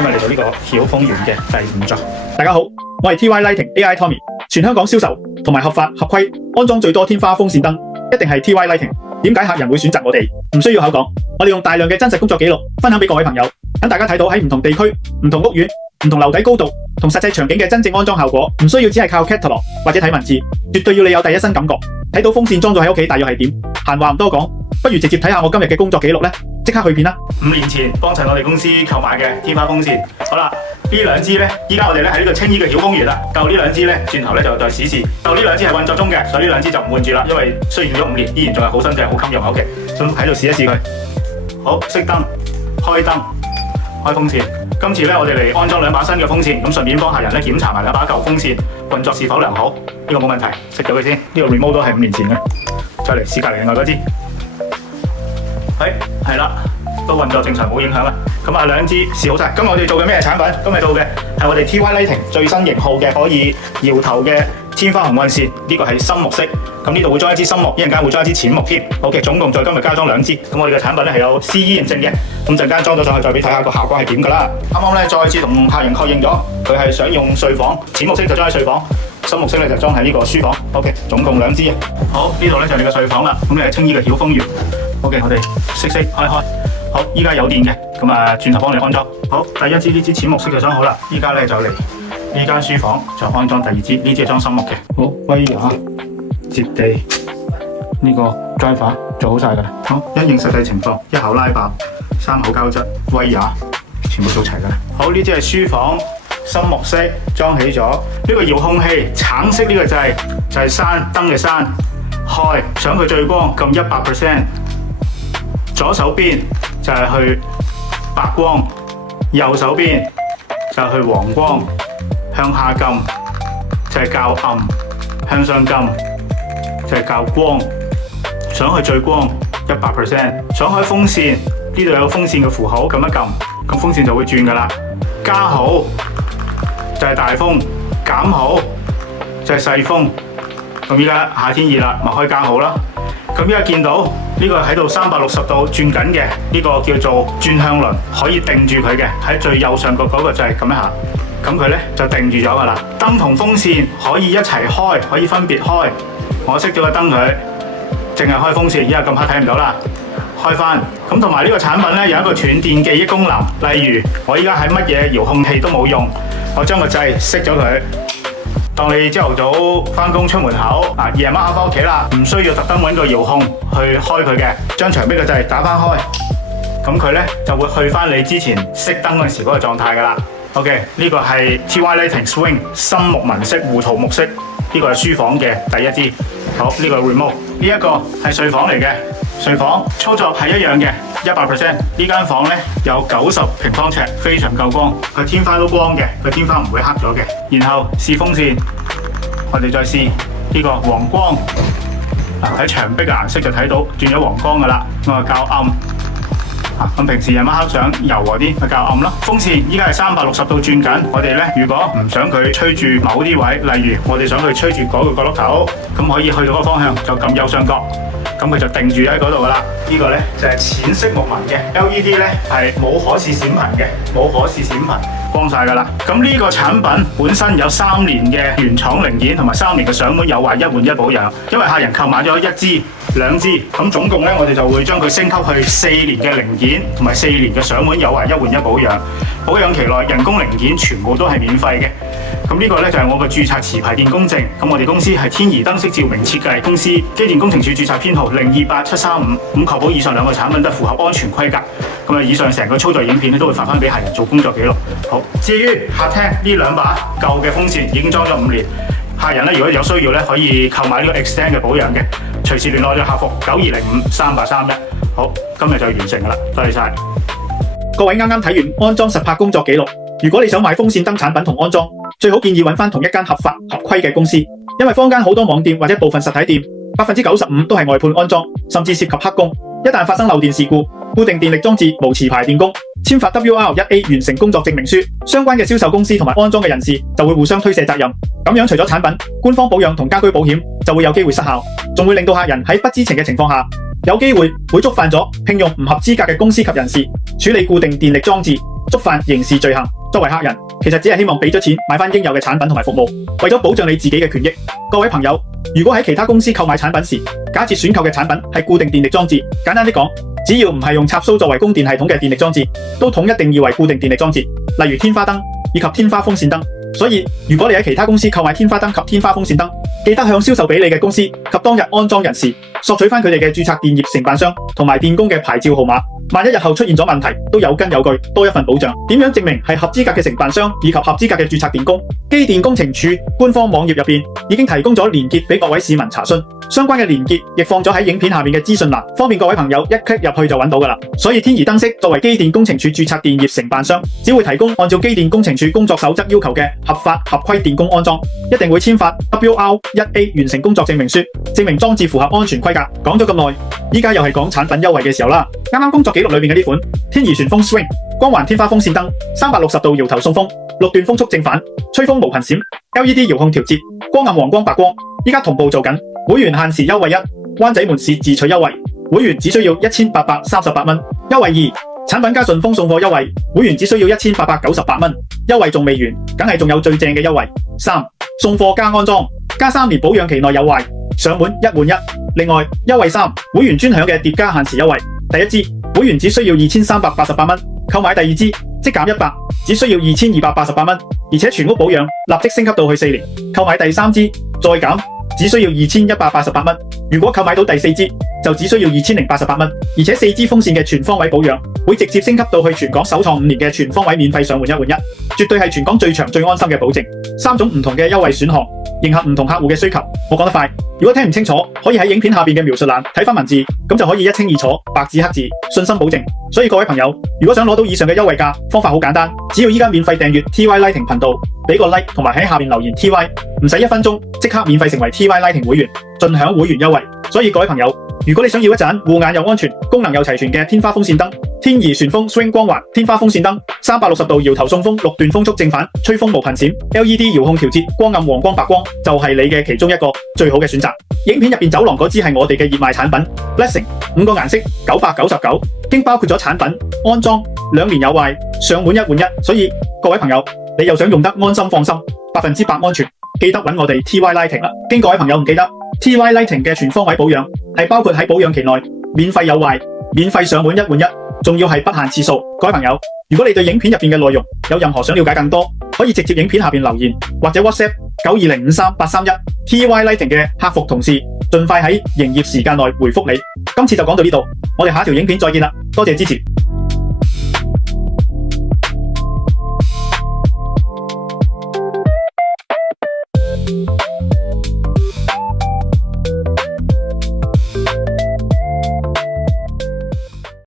今日嚟到呢個曉豐園嘅第5座。大家好，我係 TY Lighting AI Tommy， 全香港銷售同埋合法合規安裝最多天花風扇燈，一定係 TY Lighting。點解客人會選擇我哋？唔需要口講，我哋用大量嘅真實工作記錄分享俾各位朋友，等大家睇到喺唔同地區、唔同屋苑、唔同樓底高度同實際場景嘅真正安裝效果，唔需要只係靠 catalog 或者睇文字，絕對要你有第一身感覺，睇到風扇裝咗喺屋企大約係點。閒話唔多講，不如直接睇下我今日嘅工作記錄呢，即刻去片啦。5年前幫襯我哋公司購買嘅天花風扇，好啦，呢兩支呢，依家我哋咧喺呢個青衣嘅曉豐園啦。舊呢兩支呢，轉頭咧就再試試。舊呢兩支係運作中嘅，所以呢兩支就唔換住啦，因為雖然用咗5年，依然仲係好新淨、好襟用口嘅。咁喺度試一試佢。好，熄燈，開燈，開風扇。今次咧我哋嚟安裝2把新嘅風扇，咁順便幫客人咧檢查埋2把舊風扇運作是否良好。呢個冇問題，熄咗佢先。呢個 remote 都係5年前嘅。再嚟試隔離另外嗰支。係啦，都運作正常，冇影響啦。咁啊，兩支試好晒。今日我哋做嘅咩產品？今日做嘅係我哋 TY Lighting 最新型號嘅可以搖頭嘅天花紅運扇。呢個係深綠色，咁呢度會裝一支深綠，一陣間會裝一支淺綠添。OK， 總共再今日加裝2支。咁我哋嘅產品咧係有 CE 認證嘅。咁陣間裝咗上去，再俾睇下個效果係點㗎啦。啱啱咧再次同客人確認咗，佢係想用睡房，淺綠色就裝喺睡房，深綠色咧就裝喺呢個書房。OK， 總共2支。好，呢度咧就係你嘅睡房啦。咁你係青衣嘅曉豐園。OK， 我哋熄開。好，依家有電嘅，咁啊轉頭幫你安裝。好，第一支呢支淺綠色就裝好啦。依家咧就嚟呢間書房就安裝第2支，呢支係裝深綠嘅。好，威亞接地呢個 driver 做好晒㗎啦。好，因應實際情況，1口拉爆，3口膠質，威亞全部做齊㗎啦。好，呢支係書房深綠色裝起咗。呢個遙控器橙色呢個掣就係閂燈嘅閂，開想佢最光撳100%。左手邊就係去白光，右手邊就係去黃光，向下撳就係較暗，向上撳就係較光。想去最光100%，想開風扇呢度有風扇嘅符號，撳一撳，咁風扇就會轉㗎啦。加號就係大風，減號就係細風。咁依家夏天熱啦，咪開加號啦。咁依家見到呢個喺度360度轉緊嘅呢個叫做轉向輪，可以定住佢嘅，喺最右上角嗰個掣撳一下，咁佢咧就定住咗㗎啦。燈同風扇可以一齊開，可以分別開。我熄咗個燈佢，淨係開風扇，依家咁黑睇唔到啦。開翻，咁同埋呢個產品咧有一個斷電記憶功能，例如我依家喺乜嘢遙控器都冇用，我將個掣熄咗佢。當你朝頭早返工出門口，夜晚返屋企啦，唔需要特登揾個遙控去開佢嘅，將牆壁個掣打返開，咁佢咧就會去返你之前熄燈嗰陣時嗰個狀態㗎啦。OK， 呢個係 TY Lighting Swing 深木紋色胡桃木色，呢個係書房嘅第1支。好，呢個 remote， 呢一個係睡房嚟嘅。睡房操作係一樣嘅，100%。呢間房咧有90平方尺，非常夠光。佢天花都光嘅，佢天花唔會黑咗嘅。然後試風扇，我哋再試呢個黃光。喺牆壁嘅顏色就睇到轉咗黃光㗎啦。咁啊較暗。咁平時夜晚黑想柔和啲，咪較暗咯。風扇依家係360度轉緊。我哋咧如果唔想佢吹住某啲位，例如我哋想佢吹住嗰個角落頭，咁可以去到嗰個方向就撳右上角。咁佢就定住喺嗰度㗎啦。呢個咧就係淺色木紋嘅 LED 咧，係冇可視閃頻嘅，冇可視閃頻，光晒㗎啦。咁呢個產品本身有3年嘅原廠零件同埋3年嘅上門有壞1換1保養。因為客人購買咗1支、2支，咁總共咧我哋就會將佢升級去4年嘅零件同埋4年嘅上門有壞1換1保養。保養期內人工零件全部都係免費嘅。咁呢個咧就係我嘅註冊持牌電工證。咁我哋公司係天怡燈飾照明設計公司，機電工程署註冊編號028735。咁確保以上2個產品都符合安全規格。咁以上成個操作影片咧都會發翻俾客人做工作記錄。好，至於客廳呢2把舊嘅風扇已經裝咗5年，客人咧如果有需要咧可以購買呢個 extend 嘅保養嘅，隨時聯絡咗客服92053831。好，今日就完成㗎啦，多謝晒。各位啱啱睇完安裝實拍工作記錄，如果你想買風扇燈產品同安裝，最好建議揾翻同一間合法合規嘅公司，因為坊間好多網店或者部分實體店，95%都係外判安裝，甚至涉及黑工。一旦發生漏電事故，固定電力裝置無持牌電工簽發 WR1A 完成工作證明書，相關嘅銷售公司同埋安裝嘅人士就會互相推卸責任。咁樣除咗產品、官方保養同家居保險就會有機會失效，仲會令到客人喺不知情嘅情況下，有機會會觸犯咗聘用唔合資格嘅公司及人士處理固定電力裝置觸犯刑事罪行。作為客人，其實只係希望俾咗錢買翻應有嘅產品同埋服務，為咗保障你自己嘅權益。各位朋友，如果喺其他公司購買產品時，假設選購嘅產品係固定電力裝置，簡單啲講，只要唔係用插蘇作為供電系統嘅電力裝置，都統一定義為固定電力裝置，例如天花燈以及天花風扇燈。所以，如果你喺其他公司購買天花燈及天花風扇燈，記得向銷售俾你嘅公司及當日安裝人士索取翻佢哋嘅註冊電業承辦商同埋電工嘅牌照號碼。萬一日後出現咗問題，都有根有據，多一份保障。點樣證明係合資格嘅承辦商以及合資格嘅註冊電工？機電工程署官方網頁入邊已經提供咗連結俾各位市民查詢，相關嘅連結亦放咗喺影片下面嘅資訊欄，方便各位朋友一 click 入去就揾到㗎啦。所以天宜燈飾作為機電工程署註冊電業承辦商，只會提供按照機電工程署工作守則要求嘅合法合規電工安裝，一定會簽發 WR1A 完成工作證明書，證明裝置符合安全規格。講咗咁耐，依家又係講產品優惠嘅時候啦。啱啱工作記錄裏面嘅呢款天宜旋風 Swing 光環天花風扇燈，360度搖頭送風，6段風速正反，吹風無痕閃 ，LED 遙控調節，光暗黃光白光，依家同步做緊，會員限時優惠1，灣仔門市自取優惠，會員只需要1838蚊，優惠2，產品加順豐送貨優惠，會員只需要1898蚊，優惠仲未完，梗係仲有最正嘅優惠3，送貨加安裝，加3年保養期內有壞，上門一換一。另外，優惠3，會員專享嘅疊加限時優惠，第一支會員只需要2388蚊，購買第二支即減100，只需要2288蚊，而且全屋保養立即升級到去4年，購買第三支再減，只需要2188蚊。如果購買到第四支，就只需要2088蚊，而且4支風扇嘅全方位保養會直接升級到去全港首創5年嘅全方位免費上換一換一，絕對係全港最長最安心嘅保證。3種唔同嘅優惠選項，迎合唔同客戶嘅需求。我講得快，如果聽唔清楚，可以喺影片下面嘅描述欄睇返文字，咁就可以一清二楚，白紙黑字，信心保證。所以各位朋友，如果想攞到以上嘅優惠價，方法好簡單，只要依家免費訂閱 TY Lighting 頻道，俾個 like 同埋喺下面留言 TY， 唔使1分鐘，即刻免費成為 TY Lighting 會員，盡享會員優惠。所以各位朋友，如果你想要一盞護眼又安全、功能又齊全嘅天花風扇燈，天宜旋風 Swing 光環天花風扇燈，360度搖頭送風，6段風速正反，吹風無痕閃 ，LED 遙控調節，光暗黃光白光，就係你嘅其中一個最好嘅選擇。影片入邊走廊嗰支係我哋嘅熱賣產品 Blessing， 5個顏色999，經包括咗產品、安裝、2年有壞、上門一換一，所以各位朋友，你又想用得安心放心，100%安全，記得揾我哋 TY Lighting 啦。經各位朋友唔記得 TY Lighting 嘅全方位保養係包括喺保養期內免費有壞、免費上門一換一，仲要係不限次數。各位朋友，如果你對影片入邊嘅內容有任何想了解更多，可以直接影片下邊留言或者 WhatsApp 920533831，TY Lighting 嘅客服同事盡快喺營業時間內回覆你。今次就講到呢度，我哋下一條影片再見啦，多謝支持。